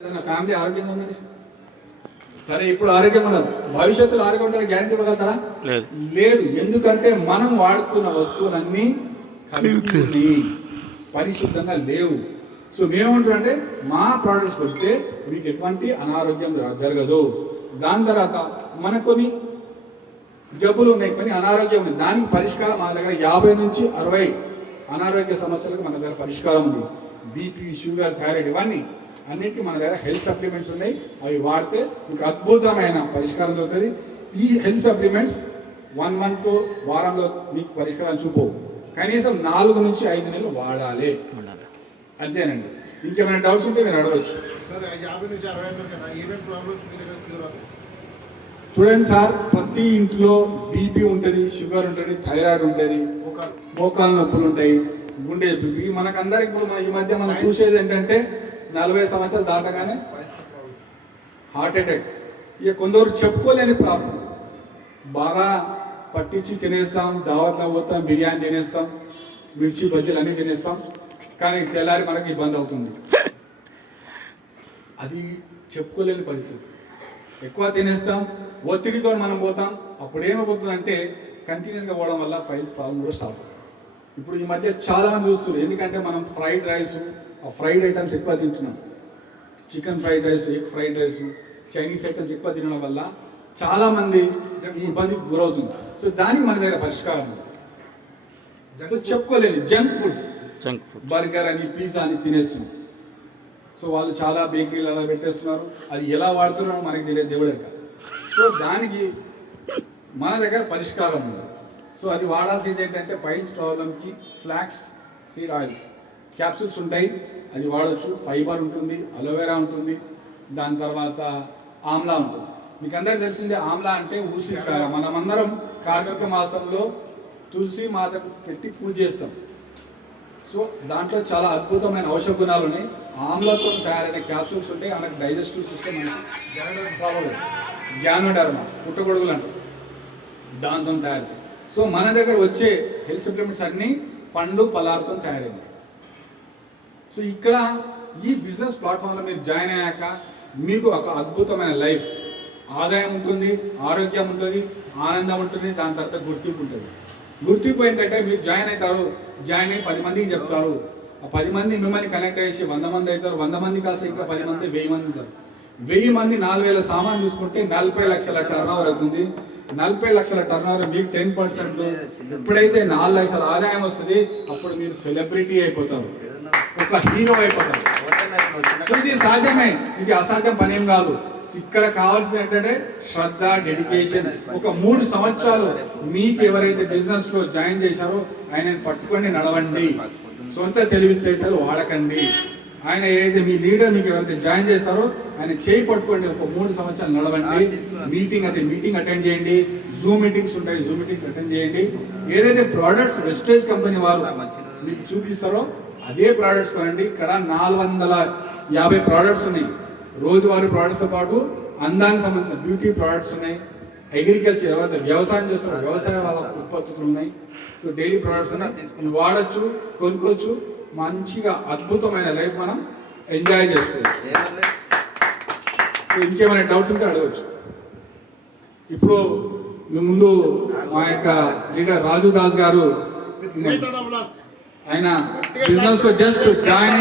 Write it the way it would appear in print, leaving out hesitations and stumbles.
Family ఆరోగ్యంగా ఉందని సరే, ఇప్పుడు ఆరోగ్యంగా ఉన్నారు, భవిష్యత్తులో ఆరోగ్యం ఉండాలని గ్యారెంటీ ఇవ్వగలుగుతారా? లేదు. ఎందుకంటే మనం వాడుతున్న వస్తువులన్నీ కల్తీ, పరిశుద్ధంగా లేవు. సో మేమేమంటారంటే మా ప్రోడక్ట్స్ కొడితే మీకు ఎటువంటి అనారోగ్యం జరగదు. దాని తర్వాత మనకు కొన్ని జబ్బులు ఉన్నాయి, కొన్ని అనారోగ్యం ఉన్నాయి. దానికి పరిష్కారం మన దగ్గర 50 నుంచి 60 అనారోగ్య సమస్యలకు మన దగ్గర పరిష్కారం ఉంది. బీపీ, షుగర్, థైరాయిడ్, ఇవన్నీ అన్నిటికీ మన దగ్గర హెల్త్ సప్లిమెంట్స్ ఉన్నాయి. అవి వాడితే మీకు అద్భుతమైన పరిష్కారం దొరుకుతుంది. ఈ హెల్త్ సప్లిమెంట్స్ 1 మంత్, వారంలో మీకు పరిష్కారం చూపవు. కనీసం 4 నుంచి 5 నెలలు వాడాలి. అంతేనండి. ఇంకేమైనా డౌట్స్ ఉంటే మీరు అడగచ్చు. చూడండి సార్, ప్రతి ఇంట్లో బీపీ ఉంటుంది, షుగర్ ఉంటుంది, థైరాయిడ్ ఉంటుంది, మోకాలు నొప్పులు ఉంటాయి, గుండె నొప్పి. మనకందరికి ఇప్పుడు ఈ మధ్య మనం చూసేది ఏంటంటే 40 సంవత్సరాలు దాటగానే హార్ట్ అటాక్. ఇక కొందరు చెప్పుకోలేని ప్రాబ్లం. బాగా పట్టించి తినేస్తాం, దావట్లో పోతాం, బిర్యానీ తినేస్తాం, మిర్చి బజ్జీలు అన్నీ తినేస్తాం, కానీ తెల్లారి మనకి ఇబ్బంది అవుతుంది. అది చెప్పుకోలేని పరిస్థితి. ఎక్కువ తినేస్తాం, ఒత్తిడితో మనం పోతాం. అప్పుడు ఏమైపోతుందంటే కంటిన్యూస్గా పోవడం వల్ల పైల్స్ ప్రాబ్లం కూడా స్టార్ట్ అవుతుంది. ఇప్పుడు ఈ మధ్య చాలా మంది చూస్తున్నారు, ఎందుకంటే మనం ఫ్రైడ్ రైస్, ఫ్రైడ్ ఐటమ్స్ ఎక్కువ తింటున్నాం. Chicken fried rice, egg fried rice, Chinese items ఎక్కువ తినడం వల్ల చాలా మంది ఈ ఇబ్బందికి గురవుతుంది. సో దానికి మన దగ్గర పరిష్కారం ఉంది. సో చెప్పుకోలేదు, జంక్ ఫుడ్, బర్గర్ అని, పిజ్జా అని తినేస్తున్నాం. సో వాళ్ళు చాలా బేకరీలు అలా పెట్టేస్తున్నారు. అది ఎలా వాడుతున్నారో మనకి తెలియదు, దేవుడే కాదు. సో దానికి మన దగ్గర పరిష్కారం ఉంది. సో అది వాడాల్సింది ఏంటంటే పైల్స్ ప్రాబ్లంకి ఫ్లాక్స్ సీడ్ ఆయిల్స్ క్యాప్సూల్స్ ఉంటాయి, అది వాడచ్చు. ఫైబర్ ఉంటుంది, అలోవెరా ఉంటుంది, దాని తర్వాత ఆమ్లా ఉంటుంది. మీకు అందరికీ తెలిసిందే, ఆమ్లా అంటే ఊసిరికాయ. మనమందరం కార్తీక మాసంలో తులసి మాతకు పెట్టి పూజ చేస్తాం. సో దాంట్లో చాలా అద్భుతమైన ఔషధ గుణాలు ఉన్నాయి. ఆమ్లతో తయారైన క్యాప్సూల్స్ ఉంటాయి. మనకి డైజెస్టివ్ సిస్టమ్ జ్ఞానోడర్మ, పుట్టగొడుగులు అంటారు, దాంతో తయారు. సో మన దగ్గర వచ్చే హెల్త్ సప్లిమెంట్స్ అన్నీ పండ్లు పలారుతో తయారైంది. సో ఇక్కడ ఈ బిజినెస్ ప్లాట్ఫామ్లో మీరు జాయిన్ అయ్యాక మీకు ఒక అద్భుతమైన లైఫ్, ఆదాయం ఉంటుంది, ఆరోగ్యం ఉంటుంది, ఆనందం ఉంటుంది, దాని తర్వాత గుర్తింపు ఉంటుంది. గుర్తింపు ఏంటంటే మీరు జాయిన్ అవుతారు, జాయిన్ అయ్యి 10 మందికి చెప్తారు. ఆ 10 మంది మిమ్మల్ని కనెక్ట్ అయ్యేసి 100 మంది అవుతారు. 100 మంది కాస్త ఇంకా 10 మంది 1000 మంది అవుతారు. 1000 మంది 4000 సామాన్ తీసుకుంటే 40 లక్షల టర్న్ ఓవర్ అవుతుంది. 40 లక్షల టర్న్ ఓవర్ మీకు 10%. ఎప్పుడైతే 4 లక్షల ఆదాయం వస్తుంది, అప్పుడు మీరు సెలబ్రిటీ అయిపోతారు, ఒక హీరో అయిపోతారు. సో ఇది సాధ్యమే, ఇది అసాధ్యం పనేం కాదు. ఇక్కడ కావాల్సింది ఏంటంటే శ్రద్ధ, డెడికేషన్. ఒక 3 సంవత్సరాలు మీకు ఎవరైతే బిజినెస్ లో జాయిన్ చేశారో ఆయన పట్టుకొని నడవండి. సొంత తెలివితేటలు వాడకండి. ఆయన ఏదైతే మీ లీడర్ మీకు ఎవరైతే జాయిన్ చేశారో ఆయన చేయి పట్టుకోండి. ఒక 3 సంవత్సరాలు నడవండి. మీటింగ్ అటెండ్ చేయండి. జూమ్ మీటింగ్స్ ఉంటాయి, జూమ్ మీటింగ్స్ అటెండ్ చేయండి. ఏదైతే ప్రోడక్ట్స్ వెస్టేజ్ కంపెనీ వారు మీకు చూపిస్తారో అదే ప్రోడక్ట్స్ కొనండి. ఇక్కడ 450 ప్రోడక్ట్స్ ఉన్నాయి. రోజువారీ ప్రోడక్ట్స్తో పాటు అందానికి సంబంధించిన బ్యూటీ ప్రోడక్ట్స్ ఉన్నాయి. అగ్రికల్చర్ ఎవరైతే వ్యవసాయం చేస్తారో వ్యవసాయ వాళ్ళ ఉత్పత్తులు ఉన్నాయి. సో డైలీ ప్రోడక్ట్స్ ఉన్నాయి, వాడచ్చు, కొనుక్కోవచ్చు. మంచిగా అద్భుతమైన లైఫ్ మనం ఎంజాయ్ చేసుకోవచ్చు. ఇంకేమైనా డౌట్స్ ఉంటే అడగచ్చు. ఇప్పుడు మీ ముందు మా యొక్క లీడర్ రాజు దాస్ గారు, ఆయన బిజినెస్ లో జస్ట్ జాయిన్